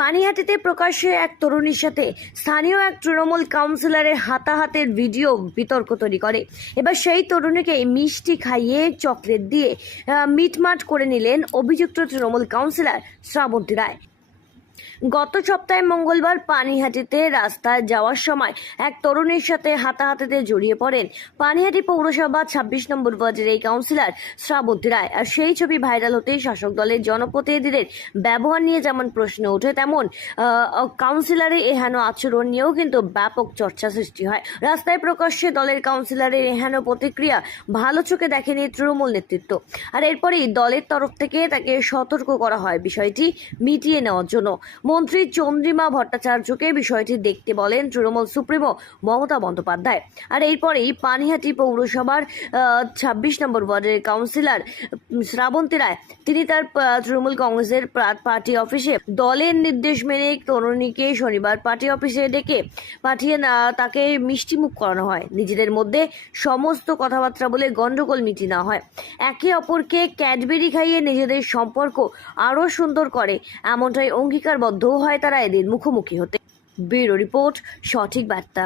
পানিহাটিতে প্রকাশ্যে এক তরুণীর সাথে স্থানীয় এক তৃণমূল কাউন্সিলরের হাতাহাতের ভিডিও বিতর্ক তৈরি করে। এবার সেই তরুণীকে মিষ্টি খাইয়ে চকলেট দিয়ে মিটমাট করে নিলেন অভিযুক্ত তৃণমূল কাউন্সিলর শ্রাবন্তী রায়। গত সপ্তাহে মঙ্গলবার পানিহাটিতে রাস্তায় যাওয়ার সময় এক তরুণীর সাথে হাতাহাতিতে জড়িয়ে পড়েন পানিহাটি পৌরসভা ২৬ নম্বর ওয়ার্ডের এই কাউন্সিলর শ্রাবন্তী রায়। আর সেই ছবি ভাইরাল হতেই শাসক দলের জনপ্রতিনিধিদের ব্যবহার নিয়ে যেমন প্রশ্ন ওঠে, তেমন কাউন্সিলরের এহেন আচরণ নিয়েও কিন্তু ব্যাপক চর্চা সৃষ্টি হয়। রাস্তায় প্রকাশ্যে দলের কাউন্সিলরের এহেন প্রতিক্রিয়া ভালো চোখে দেখেনি তৃণমূল নেতৃত্ব। আর এরপরেই দলের তরফ থেকে তাকে সতর্ক করা হয় বিষয়টি মিটিয়ে নেওয়ার জন্য। মন্ত্রী চন্দ্রিমা ভট্টাচার্যকে বিষয়টি দেখতে বলেন তৃণমূল সুপ্রিমো মমতা বন্দ্যোপাধ্যায়। আর এরপরেই পানিহাটি পৌরসভার ২৬ নম্বর ওয়ার্ডের কাউন্সিলর শ্রাবন্তী রায় তিনি তার তৃণমূল কংগ্রেসের পার্টি অফিসে দলের নির্দেশ মেনে তরুণীকে শনিবার পার্টি অফিসে ডেকে পাঠিয়ে তাকে মিষ্টিমুখ করানো হয়। নিজেদের মধ্যে সমস্ত কথাবার্তা বলে গন্ডগোল মিটিয়ে নেওয়া হয়। একে অপরকে ক্যাডবেরি খাইয়ে নিজেদের সম্পর্ক আরও সুন্দর করে এমনটাই অঙ্গীকারবদ্ধ হয় তারা এদের মুখোমুখি হতে। ব্যুরো রিপোর্ট, সঠিক বার্তা।